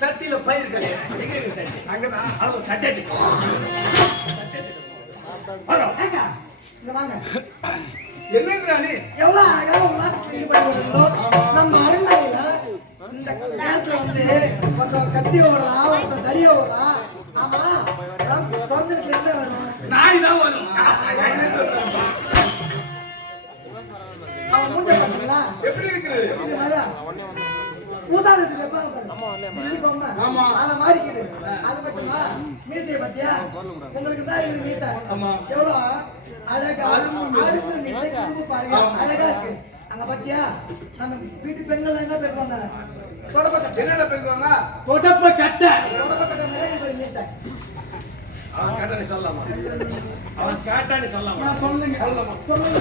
சட்டியில பயிர் கிடையாது. அங்கதான் நம்ம அரண்மனையில இந்த நேரத்துல வந்து ஒருத்தன் கத்தி ஓடுறான், ஒருத்தன் தடி ஓடுறான். ஆமா நாய் தான் வரும். அவன் மூஞ்ச பாத்தீங்களா எப்படி இருக்குது? பூசாதத்துல அத மாறிக்குது. அது மட்டுமா மீசைய பத்தியா? உங்களுக்கு தான் இது மீசை எவ்வளவு அழகா அரும்பு மீசை பாருங்க, அழகா இருக்கு. அங்க பத்தியா நம்ம வீட்டு பெண்கள் என்ன பேருவாங்க? தொடப்பக்கட்டை. என்னென்ன பேருவாங்க? தொடப்பக்கட்டை. தொடப்பக்கட்டை நிறைய மீசை. அவன் கேட்டானே சொல்லலாமா? அவன் கேட்டானே சொல்லலாமா? சொல்லுங்க சொல்லுங்க.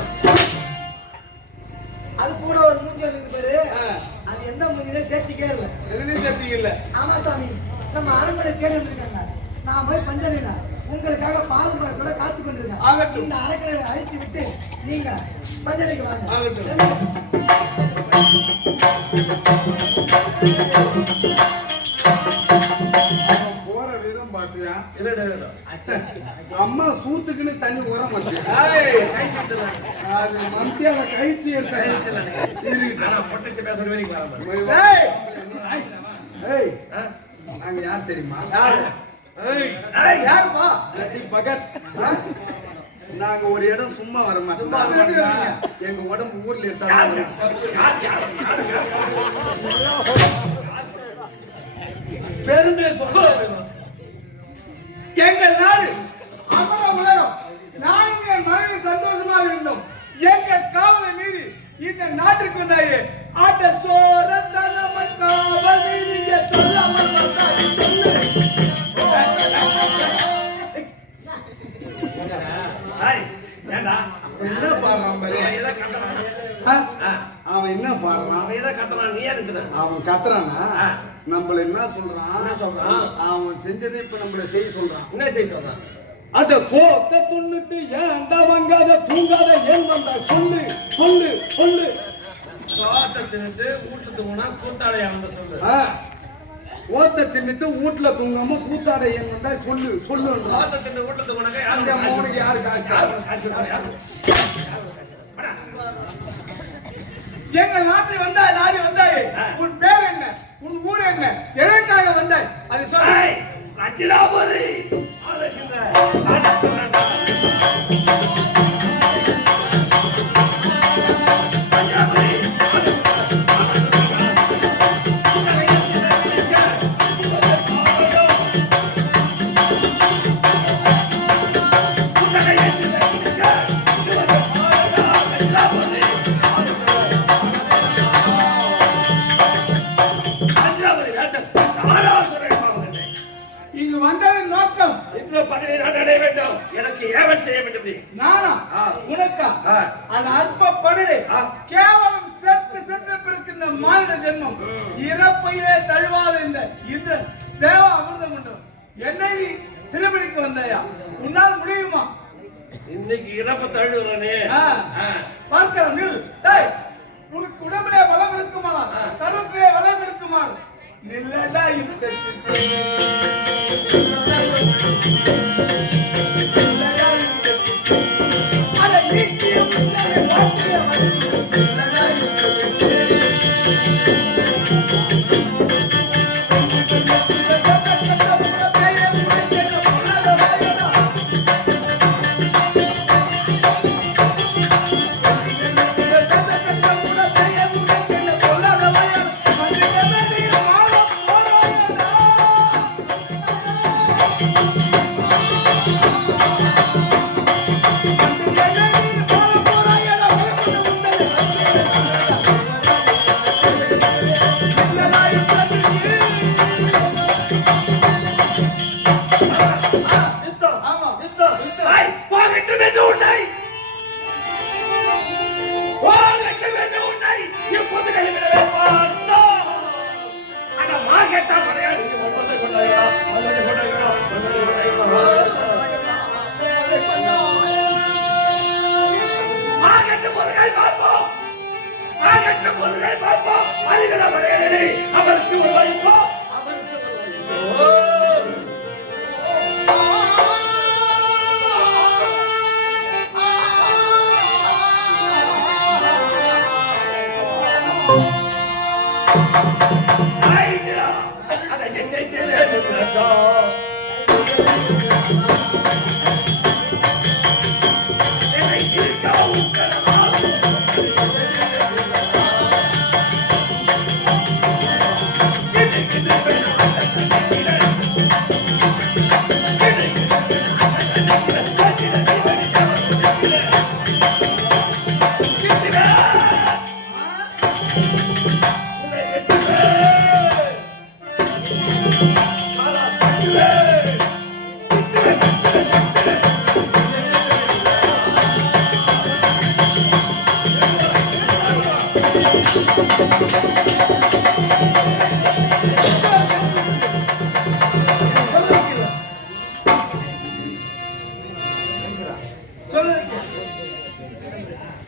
அது கூட ஒரு மூஞ்சி வந்து பேரு. அது எந்த மூஞ்சிலே சேஃப்டிக்கே இல்ல. எதுலயும் சேஃப்டி இல்ல. ஆமா சாமி, நம்ம அரண்மனை கேள்வி வந்திருக்காங்க. நான் போய் பஞ்சனையில உங்களுக்காக பால் பழத்தோட காத்து கொண்டிருக்கேன். இந்த அரக்கரை அழித்து விட்டு நீங்க பஞ்சனைக்கு வாங்க. போற விதம் பாத்தியா? அம்மா சூத்துக்குன்னு தண்ணி உரம் வச்சு அது மந்தியால கழிச்சு நாங்க யார் தெரியுமா? யாருமா? பகத். நாங்க ஒரு இடம் சும்மா வர மாட்டோம். எங்க உடம்பு ஊர்ல எடுத்தாங்க. பெருமை எங்கள் நாடு அமர உலகம். நானும் என் மனைவி சந்தோஷமாக இருந்தோம். எங்க காவலை மீறி இந்த நாட்டுக்கு வந்தாயே ஆட்ட சோர தனம காவல் மீறி சொல்லாமல் என்ன பாடுறான் பாரு. அவன் என்ன பாடுறான்? அவன் எதை கத்துறான்? நீ இருக்குது அவன் கத்துறானா? நம்மள என்ன சொல்றான்? அவன் செஞ்சதை இப்ப நம்மள செய்ய சொல்றான். என்ன செய்ய சொல்றான்? அட சோத்த துண்ணுட்டு ஏன்டா வாங்காத தூங்காத ஏன் வந்தா சொல்லு சொல்லு சொல்லு. சோத்த தின்னுட்டு வீட்டுல தூங்கினா கூத்தாடைய வந்த சொல்லு. ஓத்த தின்னுட்டு வீட்டுல தூங்காம கூத்தாடை ஏன் வந்தா சொல்லு சொல்லு. சோத்த தின்னு வீட்டுல தூங்கினாங்க அந்த மௌனுக்கு யாரு காசு? எங்கள் நாட்டில் வந்தா நாடி வந்தாய். உன் பேர் என்ன? உன் ஊர் என்ன? எதற்காக வந்தாய்? அது சொல். ரச்சிலாபுரி. எனக்கு ஏவல் செய்ய வேண்டும். நானா உனக்கா? அந்த அற்ப பணிரை கேவலம் செத்து செத்து பிறக்கின்ற மானிட ஜென்மம் இறப்பையே தழுவாத இந்த இந்திரன் தேவ அமிர்தம் உண்டு. என்னை நீ சிறுபிடிக்க வந்தாயா? உன்னால் முடியுமா? இன்னைக்கு இறப்ப தழுவுறனே பார்க்கலாம். நில். உனக்கு உடம்பிலே பலம் இருக்குமா? கருத்திலே பலம் இருக்குமா? நில்லடா யுத்தத்துக்கு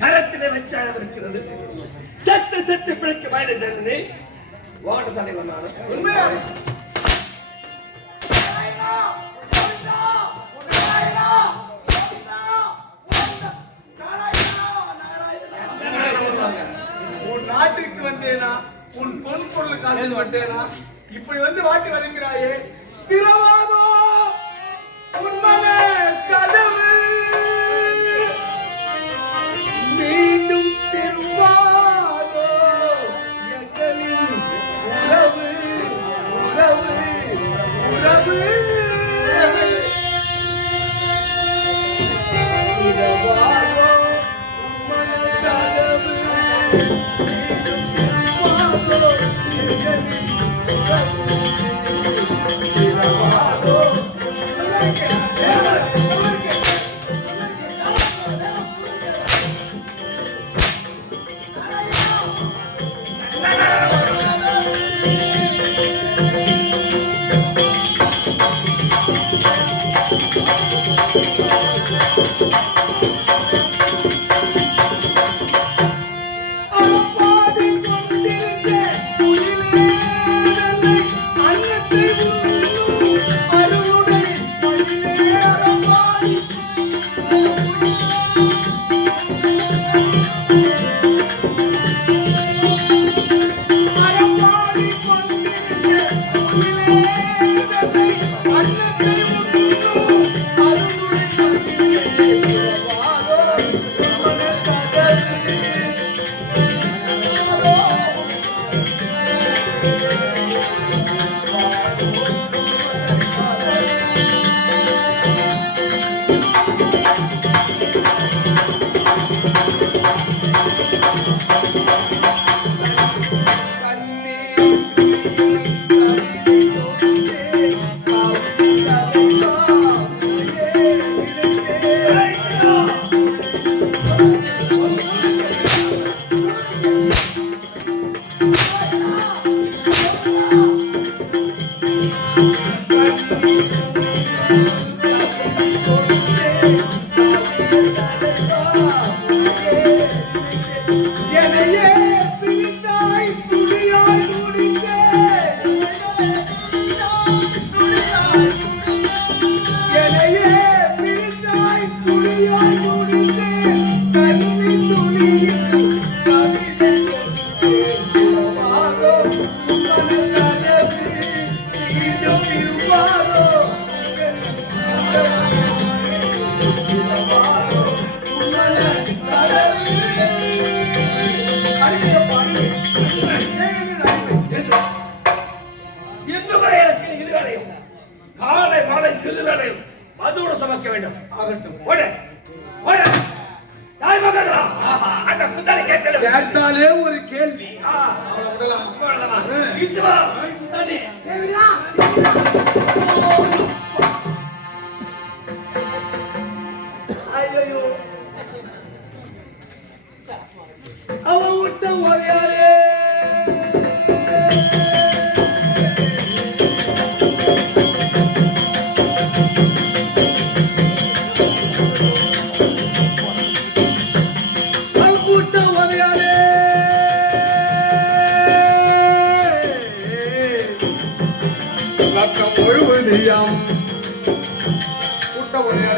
கரத்திலே வச்சாயம் இருக்கிறது. செத்து செத்து பிழைக்க வாய்ந்த ஜனனி வார்டு தலைவர் நான் உண்மையா உன் நாட்டுக்கு வந்தேனா, உன் பொன் பொருளுக்காக வந்தேனா, இப்படி வந்து வாட்டி வளைக்கிறாயே. திரவாதோ உண்மனே கதவு மீண்டும் திரும்பாதோ எங்களின் உறவு உறவு உறவு இரவாதோ உண்மனே கதவு மீண்டும் திரும்பாதோ எங்களின் உறவு இரவாதோ அப்பா வேளையும் காலை மாலை இரு வேளையும் மதுவோட சமைக்க வேண்டும். ஆகட்டும். ஓடு ஓடு. தாய் மகனா அந்த குந்தாரி கேட்டாலே ஒரு கேள்வி. இது வா குந்தாரி. ஐயோ அவ விட்ட ஒரே முழுவதியாம் கூட்ட ஒரே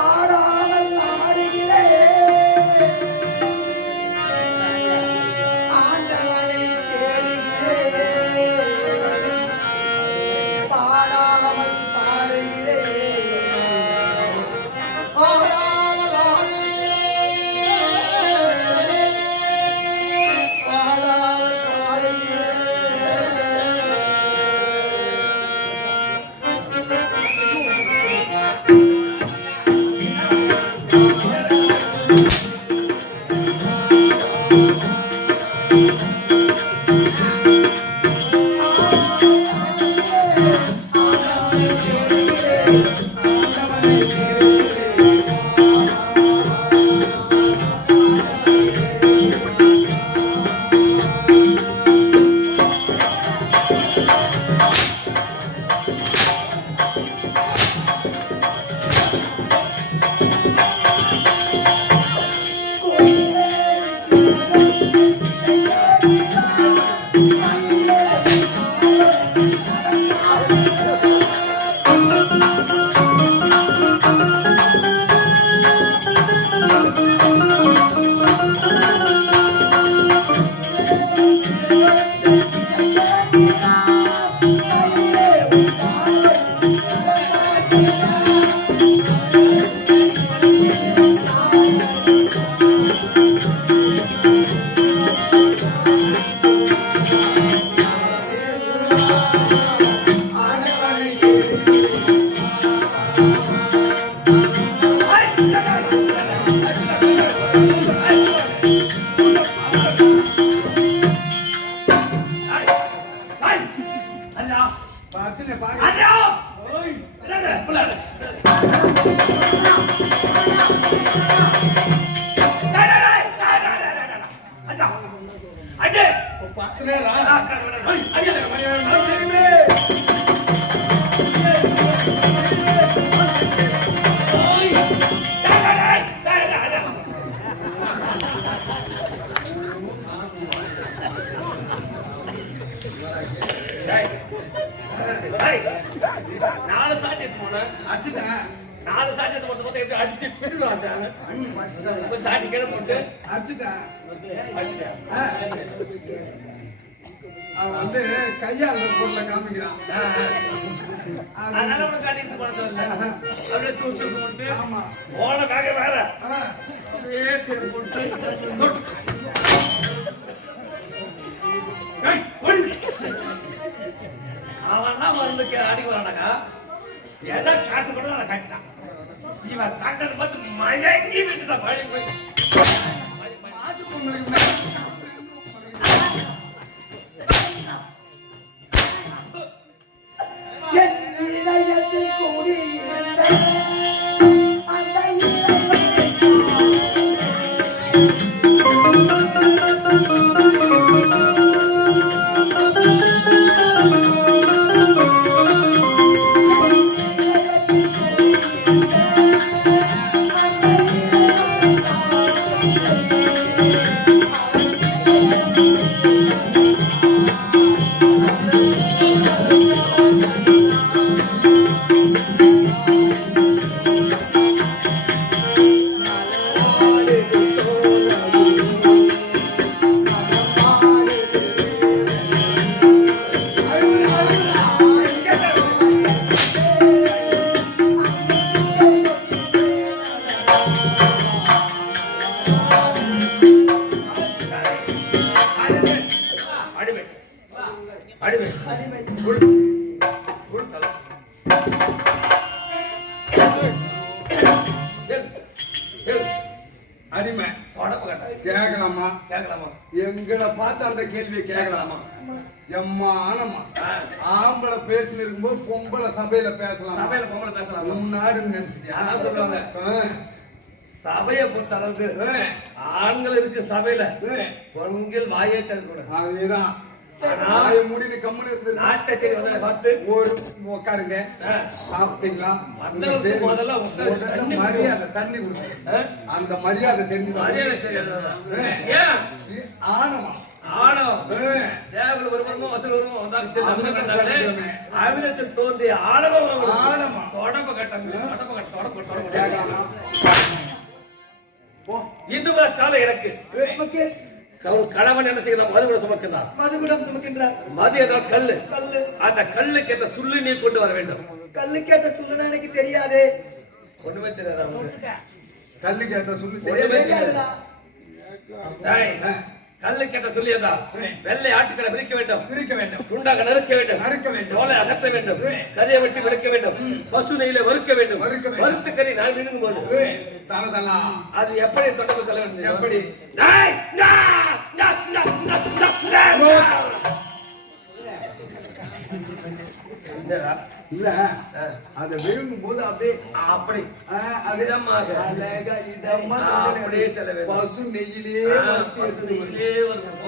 ஆடாமல் ஆடி நாலு சாட்டி போனேன் அடிச்சுட்டேன். 4 சாட்டி எப்படி அடிச்சு பின்னுவாங்க சாட்டி கீழே போட்டு அடிச்சுட்டேன். அடிச்சுட்டேன். அவன் வந்து கையால் பொருளை காமிக்கிறான். அதனால உனக்கு அடிக்கிறது போட சொல்லல அப்படியே தூத்து போட்டு ஓட வேக வேற அப்படியே கீழே போட்டு அவன் தான் வந்து அடிக்க வரானாக்கா எதை காட்டு கூட அதை காட்டான் இவன் காட்டதை பார்த்து மயங்கி விட்டுட்டான் பழி போய் அடிமை கேட்கலாமா? எங்களை பார்த்து அந்த கேள்வியை கேட்கலாமா? எம்மா ஆனம்மா ஆம்பளை பேசின்னு இருக்கும்போது பொம்பளை சபையில பேசலாம். முன்னாடின்னு நினைச்சிட்டியா? சொல்லுவாங்க சபையை பொறுத்த அளவுக்கு ஆண்கள் இருக்கு சபையில பெண்கள் வாயே தரக்கூடாது. அதேதான் முடிவு கம்முன்னு இருந்து நாட்டை பார்த்து ஒரு உட்காருங்க சாப்பிட்டீங்களா? முதல்ல மரியாதை தண்ணி கொடுங்க. அந்த மரியாதை தெரிஞ்சு மரியாதை தெரியாது. ஏன் ஆனமா ஆணவம் தேவல வருமோ வசூல் வருமோ அபிநத்தில் தோன்றிய ஆணவம் தொடப்ப கட்டம் இந்து காலம் எனக்கு கணவன் என்ன செய்யலாம்? மதுகுடம் சுமக்கிறார். மதுகுடம் சுமக்கின்றார். மது என்றால் கல்லு. அந்த கல்லுக்கு ஏற்ற சுள்ளு நீ கொண்டு வர வேண்டும். கல்லுக்கு ஏற்ற சுள்ளுனா எனக்கு தெரியாதே. ஒண்ணுமே தெரியாதா? கல்லுக்கு ஏற்ற சுள்ளு தெரியாதுடா. கல்லு கேட்ட சொல்லியதா வெள்ளை ஆட்டுக்களை விரிக்க வேண்டும் துண்டாக நறுக்க வேண்டும் தோலை அகற்ற வேண்டும் கரியை வெட்டி விடுக்க வேண்டும் பசு நெய்யில வறுக்க வேண்டும் வறுத்த கறி நான் விழுங்கும் போது அது எப்படி தொடர்பு சொல்ல வேண்டும்? எப்படி இல்ல அத விழுங்கும் போது அப்படியே அப்படி அப்படியே பசு நெய்யிலே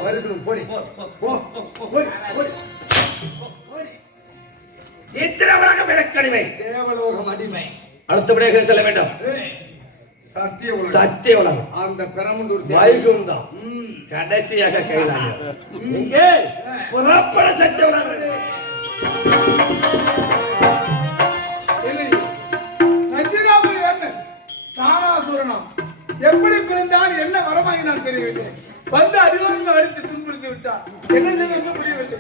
வறுக்கணும். போடி இத்தனை உலகம் விளக்கடிமை தேவலோகம் அடிமை. அடுத்தபடியாக செல்ல வேண்டும் சத்திய உலகம். அந்த பெரம்பலூர் வைகுண்டம் கடைசியாக கைலாயம். இங்கே புறப்பட சத்திய உலகம். தானாசுரனம் எப்படி பிறந்தான், என்ன வரமாகினான் தெரியவில்லை. வந்து அடிவாரம் அடித்து துன்புறுத்தி விட்டான். என்ன செய்வது புரியவில்லை.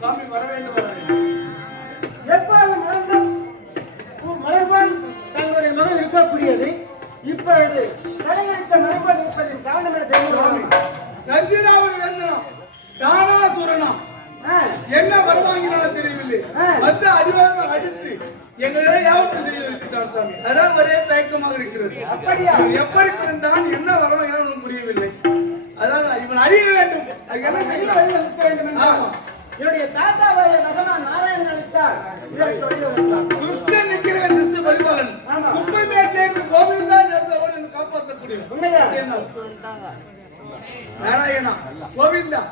சுவாமி வர வேண்டும் மலர்பால் தங்களுடைய மகன் இருக்கக்கூடியது இப்பொழுது தலையெழுத்த மலர்பால் இருப்பதன் காரணம் என தெரியும். நசீராவில் வேந்தனம் தானாசுரனம் என்ன வரவாங்கினாலும் தெரியவில்லை. வந்து அடிவாரம் அடித்து எங்களை யாவற்று செய்ய வைத்துட்டார் சுவாமி. அதான் ஒரே தயக்கமாக இருக்கிறது. அப்படியா? எப்படி பிறந்தான், என்ன வரவாங்கினாலும் புரியவில்லை. அதான் இவன் அறிய வேண்டும். என்ன செய்ய வேண்டும் என்றால் என்னுடைய தாத்தாவாய மகனான் நாராயணன் அளித்தார். துஷ்டன் நிற்கிற சிஸ்டர் பரிபாலன் குப்பைமே கேட்கு கோவிந்தா நேரத்தோட என்ன காப்பாற்றக்கூடிய உண்மையா நாராயணா கோவிந்தா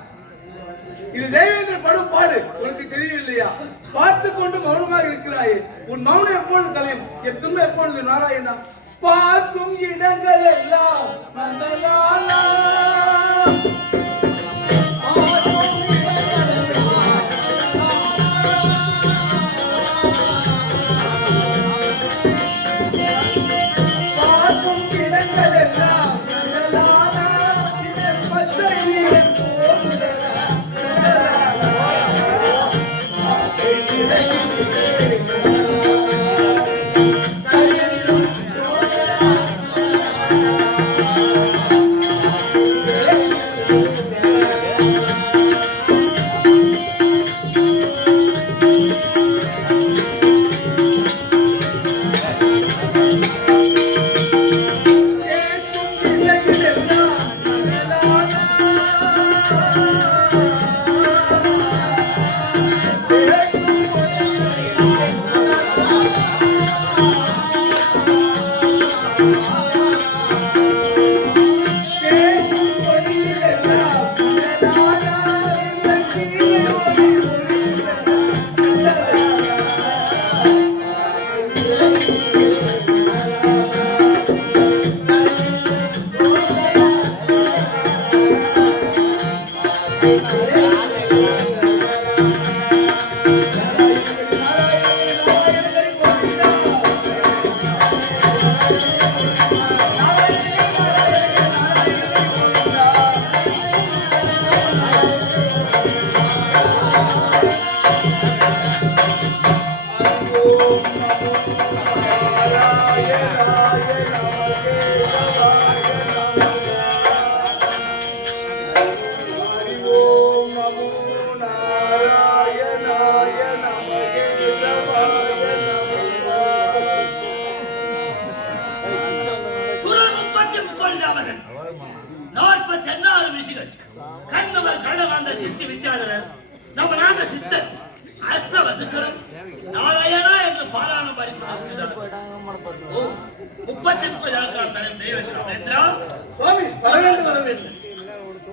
இது தெய்வேந்திர படும் பாடு உனக்கு தெரியவில்லையா? பார்த்து கொண்டு மௌனமாக இருக்கிறாயே, உன் மௌனம் எப்பொழுது கலையும்? என் துன்பம் எப்பொழுது நாராயணா? பார்க்கும் இடங்கள் எல்லாம் நந்தலாலா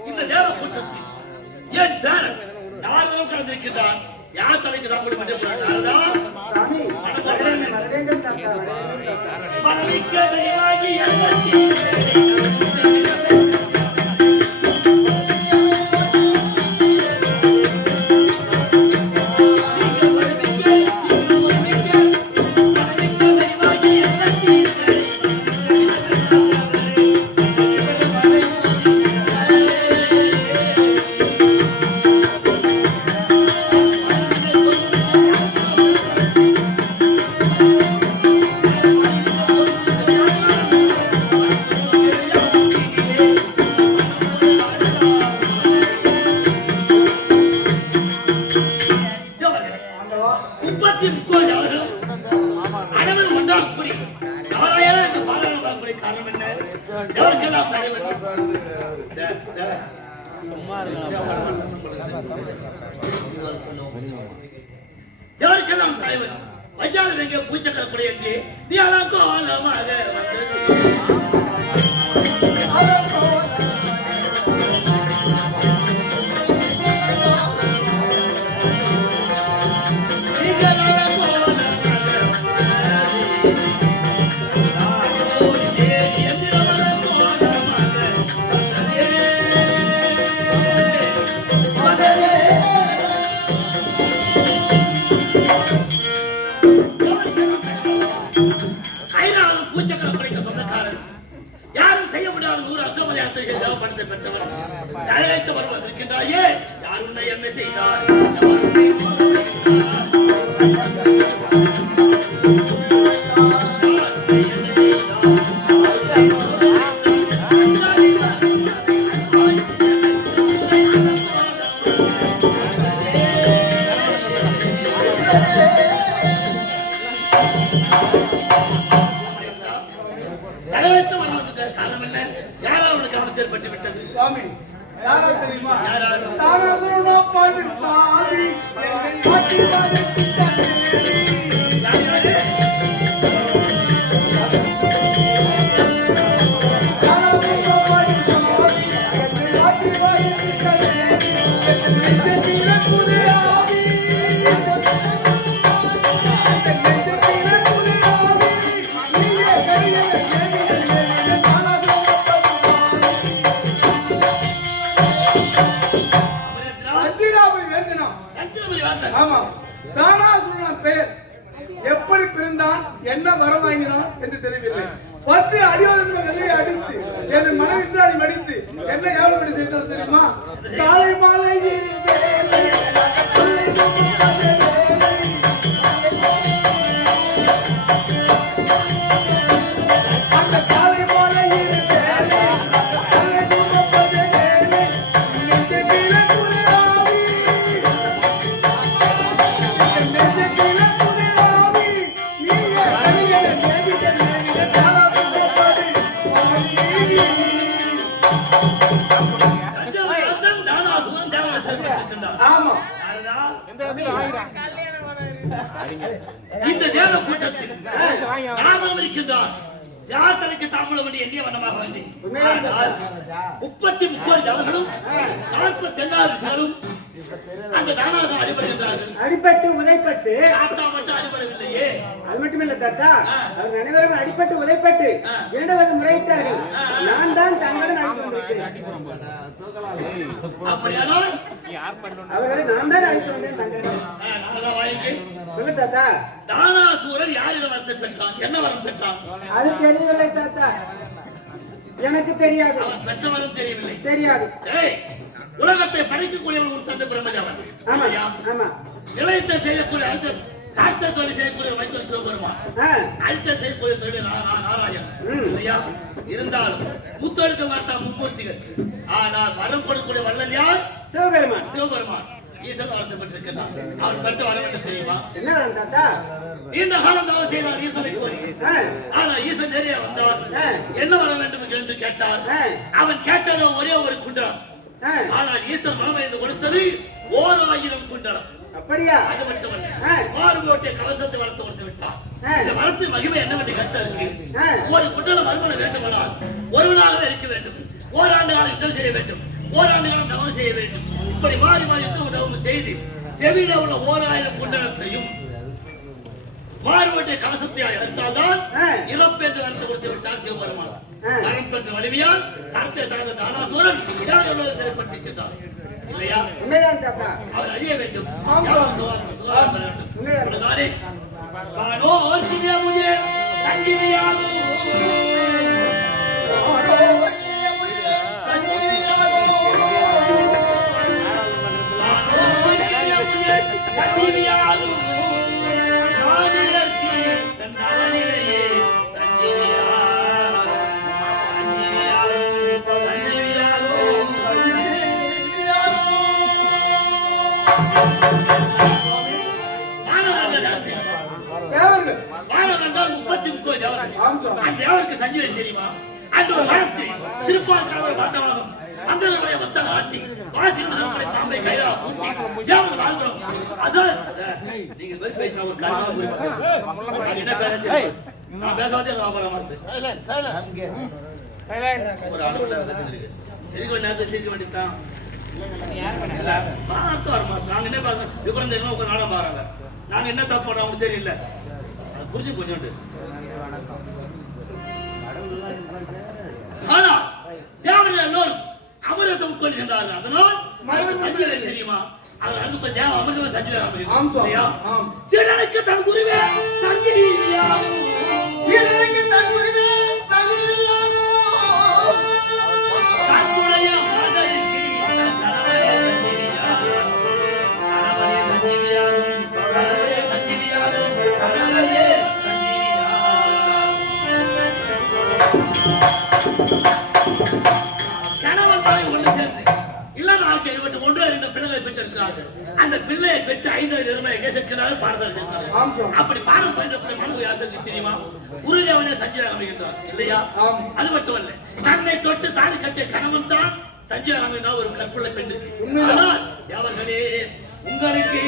இந்த தேவ கூட்டத்தில் என் பேரன் நாரதனும் கடந்திருக்கிறான். யார் தலைக்கு தான் கூட மட்டும் யாருக்கெல்லாம் தலைவர் வஜாத எங்கே பூச்சக்கர கூட எங்கே நீ அழகாலமாக வந்தது வருவதற்கின்றாயே யார் உன்னை என்ன செய்தார்? காரணம் என்ன? யாராவது கவனத்தில் பட்டு விட்டது சுவாமி. யாரா தெரியுமா? தாராதுரோ பாடி பாடி என்னை மாட்டி வாடி ஆமா, தானாசுரன் பெயர் எப்படி பிறந்தான், என்ன வரம் வாங்கினான் என்று தெரியவில்லை. 10 அடியோதன நிலையை அடித்து என் மனைவித்தாரி மடித்து என்ன ஏவல்படி செய்தது தெரியுமா? காலை மாலை இந்த தேவ கூட்டத்தில் நாமும் இருக்கின்றான். யார் தலைக்கு தாம்பூலம் என்று எண்ணிய வண்ணமாக வந்தேன். 33 அவர்களும் 44 விஷயங்களும் அந்த தானாசம் அடிபடுகின்றார்கள். அடிபட்டு உதைப்பட்டு தாத்தா மட்டும் அடிபடவில்லையே. அது மட்டுமில்ல தாத்தா, அவர்கள் அனைவரும் அடிபட்டு உதைப்பட்டு இரண்டாவது முறையிட்டார்கள். நான் தான் தங்களுடன் அழைத்து வந்திருக்கிறேன். அப்படியானால் அவர்களை நான் தான் அழைத்து வந்தேன் தங்களிடம். சொல்லு தாத்தா. தானாசூரன் யாரிடம் வரத்தை பெற்றான், என்ன வரம் பெற்றான்? அது தெரியவில்லை தாத்தா, எனக்கு தெரியாது. அவன் பெற்ற வரம் தெரியவில்லை. தெரியாது. உலகத்தை படைக்கக்கூடியவன் ஒரு தந்தை பிரம்மதேவன். ஆமா ஆமா. இளையத்தை செய்யக்கூடிய அடுத்த காத்த தொழில் செய்யக்கூடிய வைத்தல் சிவபெருமான், அழித்தல் செய்யக்கூடிய தொழில் நாராயணன் இல்லையா? இருந்தாலும் முத்தெடுக்க மாட்டா மும்மூர்த்திகள். ஆனால் வரம் கொடுக்கக்கூடிய வள்ளல் யார்? சிவபெருமான். சிவபெருமான் ஈசன் வளர்த்து பெற்றிருக்கிறான். அவன் பெற்ற வரம் என்ன தெரியுமா? என்ன வரம் தாத்தா? இந்த காலம் தவறு செய்தார் ஈசனை கோரி. ஆனா ஈசன் நேரே வந்தார். என்ன வர வேண்டும் என்று கேட்டார். அவன் கேட்டதோ ஒரே ஒரு குண்டலம். ஆனால் ஈசன் மனமைந்து கொடுத்தது 1000 குண்டலம். அப்படியா? அது மட்டுமல்ல, மாறுபோட்டிய கவசத்தை வளர்த்து கொடுத்து விட்டார். இந்த வரத்தின் மகிமை என்னவென்று கட்டதற்கு ஒரு குண்டலம் மறுமணம் வேண்டுமானால் ஒருவனாகவே இருக்க வேண்டும். ஓராண்டு காலம் யுத்தம் செய்ய வேண்டும், ஓராண்டு காலம் தவறு செய்ய வேண்டும். இப்படி மாறி மாறி யுத்தம் செய்து செவியில உள்ள 1000 குண்டலத்தையும் மாறுபட்ட கவசத்தை எடுத்தால்தான் இறப்பு என்று வரத்து கொடுத்து விட்டார் சிவபெருமான். வரம் பெற்ற வலிமையால் கருத்தை தனது தானாசூரன் இடர் சிறைப்பட்டிருக்கின்றார் இல்லையா? அவர் அழிய வேண்டும். தேவருக்கு சஞ்சீவனை தெரியுமா? அன்று ஒரு காலத்தில் திருப்பால் கணவர் பாட்டமாகும் அந்தவர்களுடைய மொத்த ஆட்டி வாசிகளுடைய பாம்பை கையில பூட்டி தேவன் வாழ்கிறோம். அதான் நீங்க பேசினா ஒரு கர்மா என்ன பேச நான் பேசாதே லாபம் வருது. ஒரு அனுபவம் வந்துருக்கு. சிரிக்க நேரத்தை சிரிக்க வேண்டியதான். நாங்க என்ன பாக்குறோம், விபரம் ஒரு நாடகம் பாருங்க. நாங்க என்ன தப்பு பண்ணோம் அவங்களுக்கு தெரியல. அது புரிஞ்சு கொஞ்சோண்டு. ஆனா தேவர்கள் எல்லோரும் அமிர்தத்தை உட்கொள்கின்றார்கள். அதனால் சஞ்சீவனை தெரியுமா? அதுக்கு தேவ அமிர்தம் சஞ்சீவன் சீடனுக்கு தன் குருவே சஞ்சீவியாகும். சீடனுக்கு தன் குருவே சஞ்சீவியாகும். தன்னுடைய மகனுக்கு கணவனே சஞ்சீவியாகும். கணவனே சஞ்சீவியாகும். கணவனே சஞ்சீவியாகும். கணவனே கணவன் தாய் ஒன்று சேர்ந்து இல்லற வாழ்க்கை ஒன்று 2 பிள்ளைகளை பெற்றிருக்கிறார்கள். அந்த பிள்ளையை பெற்று 5 வயது எங்கே சேர்க்கிறார்கள்? பாடசாலை சேர்க்கிறார்கள். அப்படி பாடம் பயின்ற பிள்ளை யாருக்கு தெரியுமா? குருதேவனே சஞ்சீவன் அமைகின்றார் இல்லையா? அது மட்டுமல்ல, தன்னை தொட்டு தாலி கட்டிய கணவன் தான் சஞ்சீவன் அமைகின்றார் ஒரு கற்புள்ள பெண்ணுக்கு. ஆனால் அவர்களே உங்களுக்கு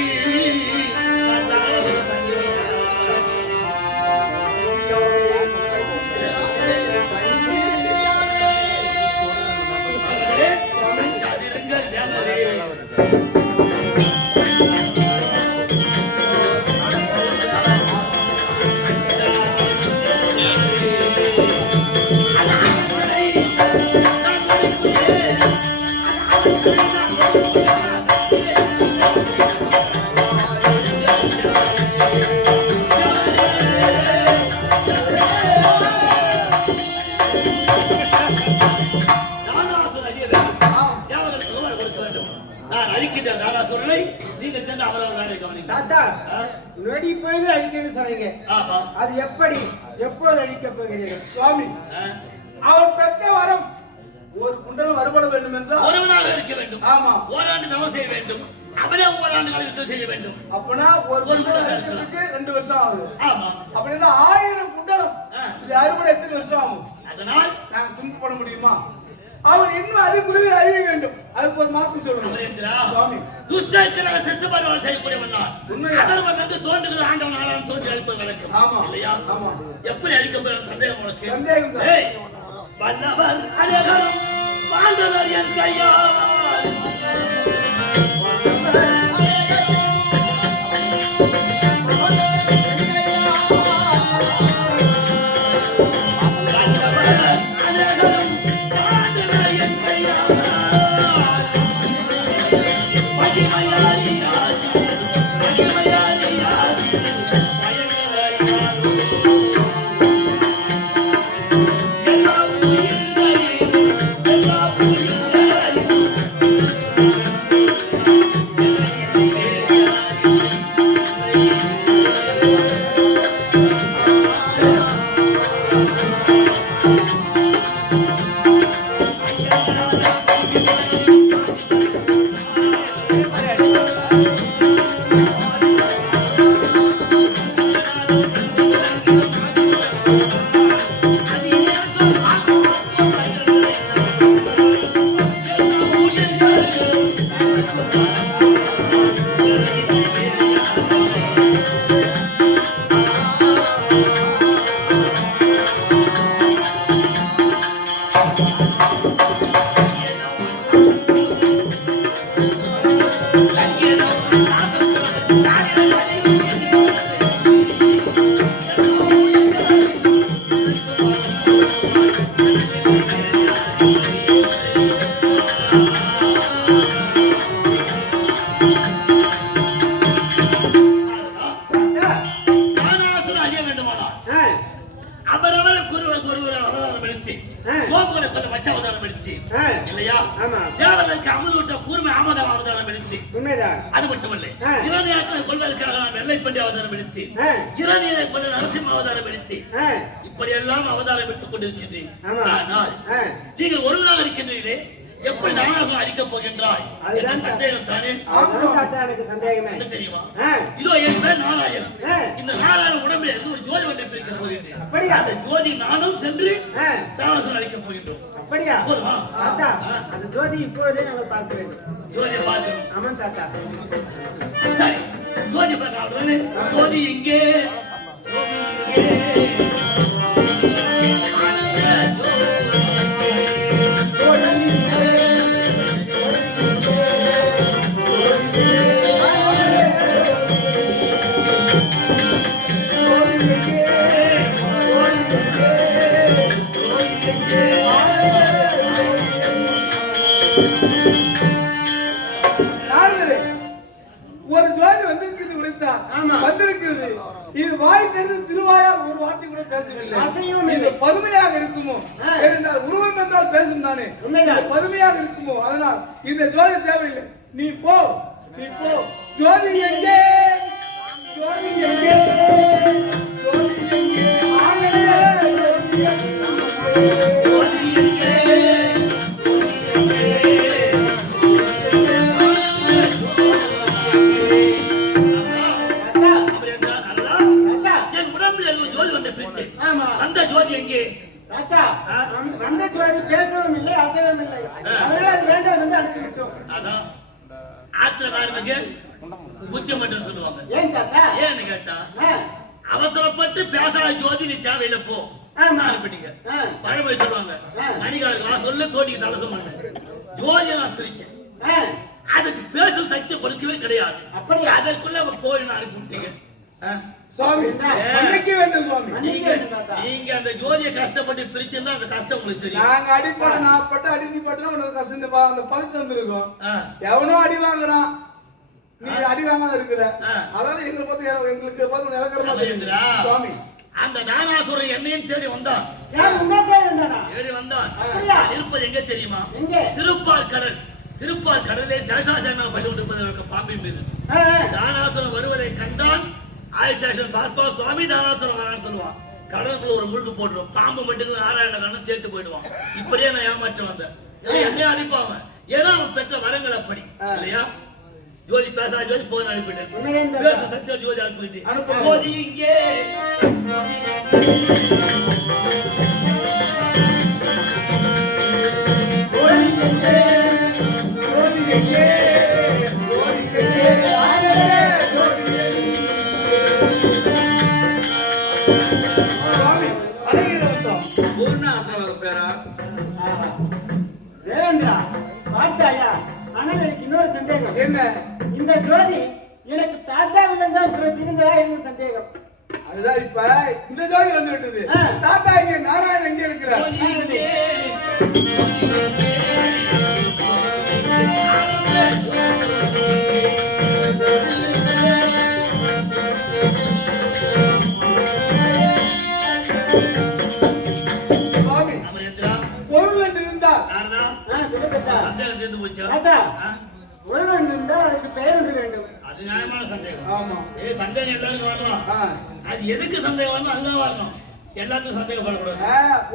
நீங்க சென்று அவரவர் வேலையை கவனிங்க. தாத்தா நொடி பொழுது அழிக்கணும்னு சொன்னீங்க. ஆமா. அது எப்படி எப்போது அழிக்கப் போகிறீர்கள்? சுவாமி அவர் பெற்ற வரம் ஒரு குண்டலம் வருபட வேண்டும் என்றால் ஒருவனாக இருக்க வேண்டும். ஆமா. ஓராண்டு தவம் செய்ய வேண்டும். அவனே ஓராண்டு காலம் யுத்தம் செய்ய வேண்டும். அப்பனா ஒரு குண்டலம் இருக்கிறதுக்கு 2 வருஷம் ஆகுது. ஆமா. அப்படின்னா 1000 குண்டலம் இது அறுபடை எத்தனை வருஷம் ஆகும்? அதனால் நாங்க துன்பு பண்ண முடியுமா? அவன் இன்னும் அது குருவி அறிய வேண்டும். அதுக்கு ஒரு மாத்து சொல்லுங்க சுவாமி. துஷ்டர்களாக சிஷ்டபார்வால் செய்யக்கூடியவன் நான். உண்மையா? அதர்வன் வந்து தோன்றுகிறது ஆண்டவன் ஆரான் தோன்றி அழிப்பது வழக்கம். ஆமா. இல்லையா? ஆமா. எப்படி அழிக்கப்படுற சந்தேகம் உனக்கு? சந்தேகம் தான். ஏய், வல்லவர் அழகரும் வாழ்ந்தவர் என் கையால். அது மட்டுமல்ல, இரணியாக்கள் கொள்வதற்காக நான் வெள்ளை பண்டி அவதாரம் எடுத்து, இரணியை கொள்ள நரசிம்ம அவதாரம் எடுத்து, இப்படி எல்லாம் அவதாரம் எடுத்துக் கொண்டிருக்கின்றேன். ஆனால் நீங்கள் ஒருவராக இருக்கின்றீர்களே, எப்படி நாராசனம் அடிக்கப் போகின்றாய்? சந்தேகம் தானே? எனக்கு சந்தேகமே. என்ன தெரியுமா? இதோ என் பேர் நாராயணன். இந்த நாராயண உடம்பில் இருந்து ஒரு ஜோதி ஒன்றை பிரிக்க போகின்றேன். அப்படியா? அந்த ஜோதி நானும் சென்று நாராசனம் அடிக்கப் போகின்றோம். அப்படியா? தாத்தா, அந்த ஜோதி இப்பொழுதே நாங்கள் பார்க்க வேண்டும். ஜோதியை பார்க்கணும். ஆமா தாத்தா. சரி, ஜோதி பார்க்கணும். ஜோதி எங்கே? ஒரு ஜோதி வந்திருக்கிறது உரைத்தார். வந்திருக்கிறது. இது வாய் தெரிந்து திருவாயால் ஒரு வார்த்தை கூட பேசவில்லை. இது பதுமையாக இருக்குமோ? உருவம் என்றால் பேசும் தானே. பதுமையாக இருக்குமோ? அதனால் இந்த ஜோதி தேவையில்லை. நீ போ, நீ போ. ஜோதி எங்கே? ஜோதி எங்கே? ஜோதி எங்கே? ஜோதி எங்கே? அந்த ஜோதி எங்கே? அந்த ஜோதி பேசவும் இல்லை, அசையவும் இல்லை. அதனால அது வேண்டாம் என்று அனுப்பிவிட்டோம். அதான் ஆத்திரக்காரனுக்கு புத்தி மட்டும் சொல்லுவாங்க. ஏன் தாத்தா? ஏன்னு கேட்டா, அவசரப்பட்டு பேசாத ஜோதி நீ தேவையில்லை போ. அனுப்பிட்டீங்க. பழமொழி சொல்லுவாங்க, மணிகாருக்கு நான் சொல்ல தோட்டிக்கு தலை சொன்ன ஜோதியை நான் பிரிச்சேன். அதுக்கு பேசும் சக்தி கொடுக்கவே கிடையாது. அப்படி அதற்குள்ள போய் நான் அனுப்பிவிட்டீங்க. சுவாமி மன்னிக்க வேண்டும் சுவாமி. நீங்க அந்த ஜோதியை கஷ்டப்பட்டு பிரிச்சிருந்தா அந்த கஷ்டம் உங்களுக்கு தெரியும். நாங்க அடிப்பட்ட நான் பட்ட அடி போட்டா உனக்கு கஷ்டம் அந்த பதட்டம் வந்திருக்கும். எவனோ அடி வாங்குறான், நீ அடி வாங்காத இருக்கிற. அதனால எங்களை பார்த்து எங்களுக்கு பார்த்து நிலக்கரமா சுவாமி. அந்த தானாசுரன் என்னையும் தேடி வந்தான். தேடி வந்தான். இருப்பது எங்க தெரியுமா? திருப்பார் கடல். திருப்பார் கடலே சேஷாசேனா பள்ளி கொண்டிருப்பதற்கு பாம்பின் மீது தானாசுரம் வருவதை கண்டான் ஆதிசேஷன் பார்ப்பா சுவாமி தானாசுரம் வரான்னு சொல்லுவான். கடலுக்குள்ள ஒரு முழுக்கு போட்டுருவோம். பாம்பு மட்டும் நாராயண கண்ணன் சேர்த்து போயிடுவான். இப்படியே நான் ஏமாற்றம் வந்தேன். என்னைய அனுப்பாம ஏன்னா அவன் பெற்ற வரங்கள் அப்படி இல்லையா? ஜோதி பேசா ஜோதி போது அனுப்பிட்டேன். பேச சத்தியம் ஜோதி அனுப்பிட்டேன். ஜோதி இங்கே தேவேந்திரா பார்த்தாயா? ஆனால் எனக்கு இன்னொரு சந்தேகம். என்ன? இந்த ஜோதி எனக்கு தாத்தா தான் பிரிந்ததா எனக்கு சந்தேகம். அதுதான் இப்ப இந்த ஜோதி வந்து விட்டது. தாத்தா இங்க நாராயணன் எங்க இருக்கிறார்? எதுக்கு சந்தேகம் வரணும்? அதுதான் வரணும். எல்லாத்துக்கும் சந்தேகப்படக்கூடாது.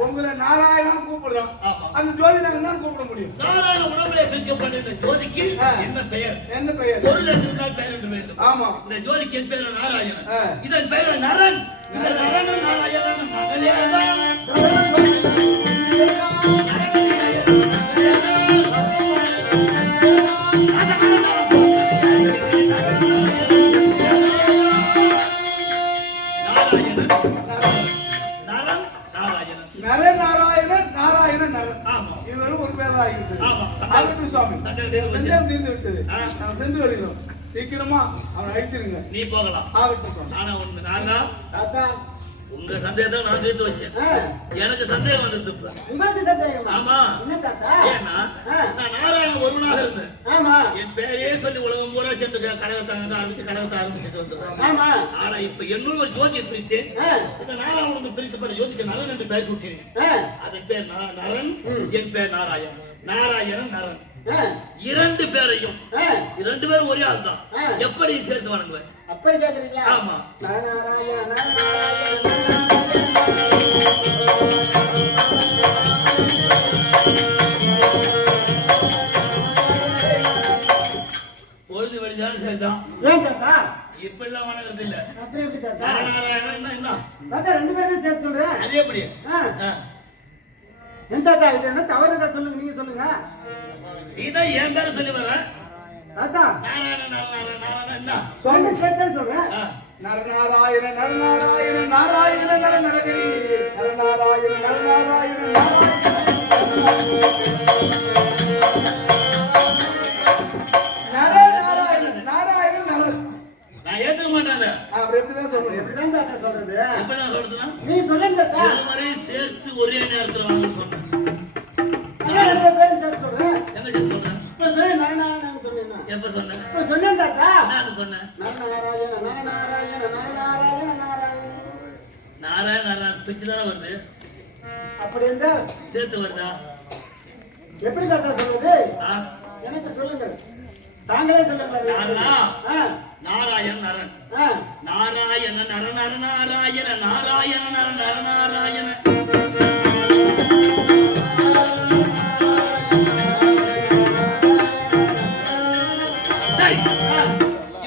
உங்களை நாராயணன் கூப்பிடுறோம். அந்த ஜோதி நாங்க என்ன கூப்பிட முடியும்? நாராயண உடம்புல பிரிக்கப்பட்ட ஜோதிக்கு என்ன பெயர்? என்ன பெயர்? பொருள் என்றால் பெயர் என்று வேண்டும். ஆமா. இந்த ஜோதிக்கு என் பெயர் நாராயணன். இதன் பெயர் நரன். இந்த நரனும் நாராயணன் மகளேதான். சீக்கிரமா அவன் அழிச்சிருங்க. நீ போகலாம். ஆனா உண்மை நான் உங்க சந்தேகத்தை நான் தீர்த்து வச்சேன். எனக்கு சந்தேகம் வந்துருது. உங்களுக்கு சந்தேகம்? ஆமா. ஏன்னா நான் நாராயணன் ஒருவனாக இருந்தேன். என் பேரையே சொல்லி உலகம் பூரா சேர்ந்து கடகத்தை ஆரம்பிச்சுட்டு வந்தேன். ஆனா இப்ப என்னோட ஒரு ஜோதியை பிரிச்சு இந்த நாராயணன் பிரிக்கப்பட்ட ஜோதிக்கு நரன் என்று பேசி விட்டேன். அதன் பேர் நரன், என் பேர் நாராயணன். நாராயணன் நரன் இரண்டு பேரையும் இரண்டு பேரும் ஒரே ஆள் தான். எப்படி சேர்த்து வணங்குவேன்? அப்படி கேக்குறீங்களா? ஆமா. பொழுது வழிதான் சேர்த்தான். இப்ப எல்லாம் வணங்குறது இல்ல. நாராயணன் என்ன ரெண்டு பேரும் சேர்த்து சொல்றேன். அது எப்படி? தாத்தா இது என்ன தவறுதா சொல்லுங்க, நீங்க சொல்லுங்க. இதான் என் பேரை சொல்லி வர தாத்தா நாராயணன் என்ன சொல்லி சேர்த்து சொல்றேன். நரநாராயண நரநாராயண நாராயண நரநரகரி நரநாராயண நரநாராயண நாராயண நாராயண நரன். நான் ஏத்துக்க மாட்டேன். அவர் எப்படிதான் சொல்றேன்? எப்படிதான் தாத்தா சொல்றது? எப்படிதான் சொல்றதுன்னா நீ சொல்லுங்க தாத்தா. இருவரையும் சேர்த்து ஒரே நேரத்துல வாங்க சொன்னேன். ரெண்டு பேரும் சேர்த்து சொல்றேன். என்ன சேர்த்து சொல்றேன்? இப்ப சொல்லி நாராயணன் சொன்னேன். எப்ப சொன்னேன்? இப்ப சொன்னேன் தாத்தா. என்ன சொன்னேன்? நாராயண நாராயண நாராயண நாராயண நாராயண பிச்சு தானே வருது. அப்படி இருந்தா சேர்த்து வருதா? எப்படி தாத்தா சொல்றது? எனக்கு சொல்லுங்க, தாங்களே சொல்லுங்க. நாராயண நரன் நாராயண நர நர நாராயண நாராயண நர நர நாராயண.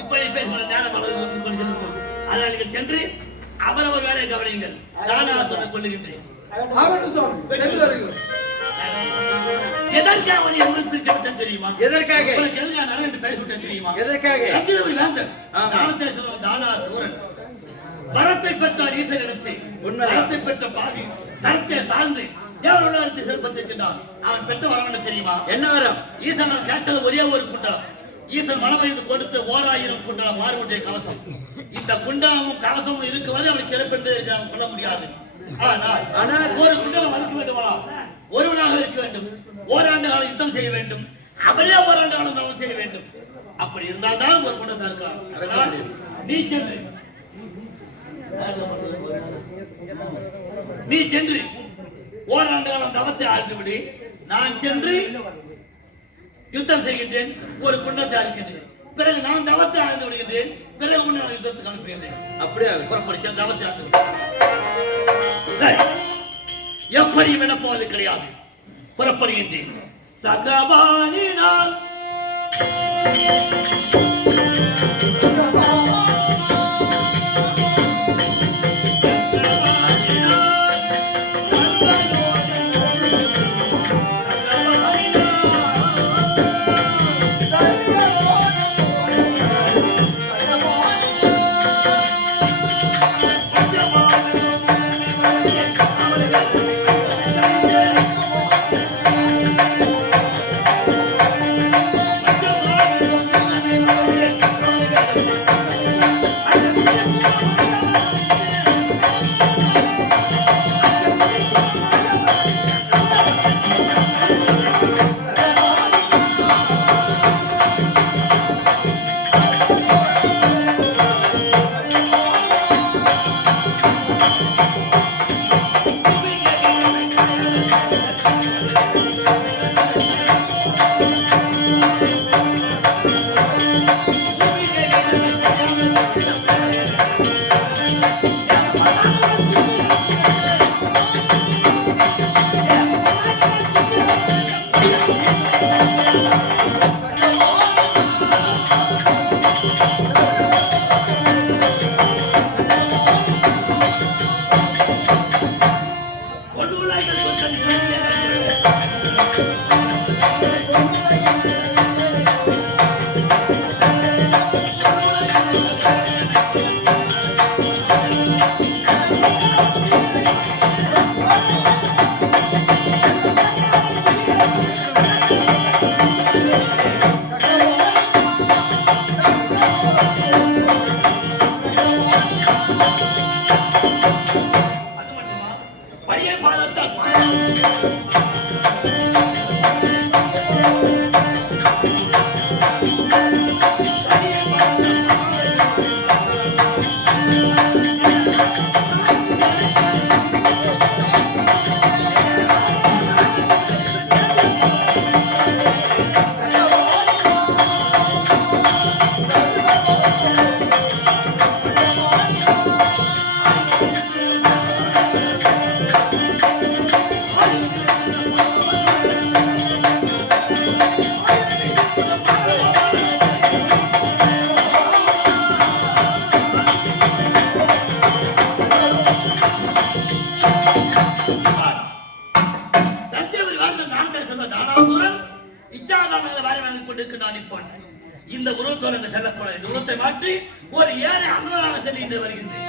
இப்படி பேசுகிற நேரம் அதனால் நீங்கள் சென்று அவரவர் வேலையை கவனியுங்கள். தானா சொல்லிக் கொள்ளுகின்றேன். எதற்காக அவன் எங்கள் பிரிக்கப்பட்டான் தெரியுமா? எதற்காக? உனக்கு எதுக்காக நரன் என்று பேசிவிட்டேன் தெரியுமா? எதற்காக? அங்கிரவர் வேந்தன் தானத்தை சொல்லுவான். தானாசூரன் வரத்தை பெற்றார் ஈசனிடத்தை. வரத்தை பெற்ற பாவி தரத்தை தாழ்ந்து தேவரோட அறுத்து செல்பத்திருக்கின்றான். அவன் பெற்ற வரம் தெரியுமா? என்ன வரம்? ஈசன் கேட்டது ஒரே ஒரு குண்டலம். ஈசன் மனமைந்து கொடுத்து 1000 குண்டலம் மாறுபட்ட கவசம். இந்த குண்டலமும் கவசமும் இருக்குவது அவனுக்கு சிறப்பென்று கொள்ள முடியாது. ஆனால் ஒரு குண்டலம் மறுக்க வேண்டுமா? ஒருவனாக இருக்க வேண்டும். ஓராண்டு காலம் யுத்தம் செய்ய வேண்டும். அவரே ஓராண்டு காலம் தவம் செய்ய வேண்டும். அப்படி இருந்தால் தான் ஒரு குண்டத்தை இருக்கலாம். அதனால் நீ சென்று ஓராண்டு காலம் தவத்தை ஆழ்ந்து விடு. நான் சென்று யுத்தம் செய்கின்றேன், ஒரு குண்டத்தை அறுக்கின்றேன், பிறகு நான் தவத்தை ஆழ்ந்து விடுகின்றேன், பிறகு உன்னை நான் யுத்தத்துக்கு அனுப்புகின்றேன். அப்படியே புறப்படி தவத்தை ஆழ்ந்து விடு. சரி, எப்படி விடப்போவது கிடையாது. புறப்படுகின்றேன். சக்கரபாணி நான் இந்த உருவத்தோடு செல்லக்கூடாது. இந்த உருவத்தை மாற்றி ஒரு ஏழை அந்தராக செல்கின்ற வருகின்றேன்.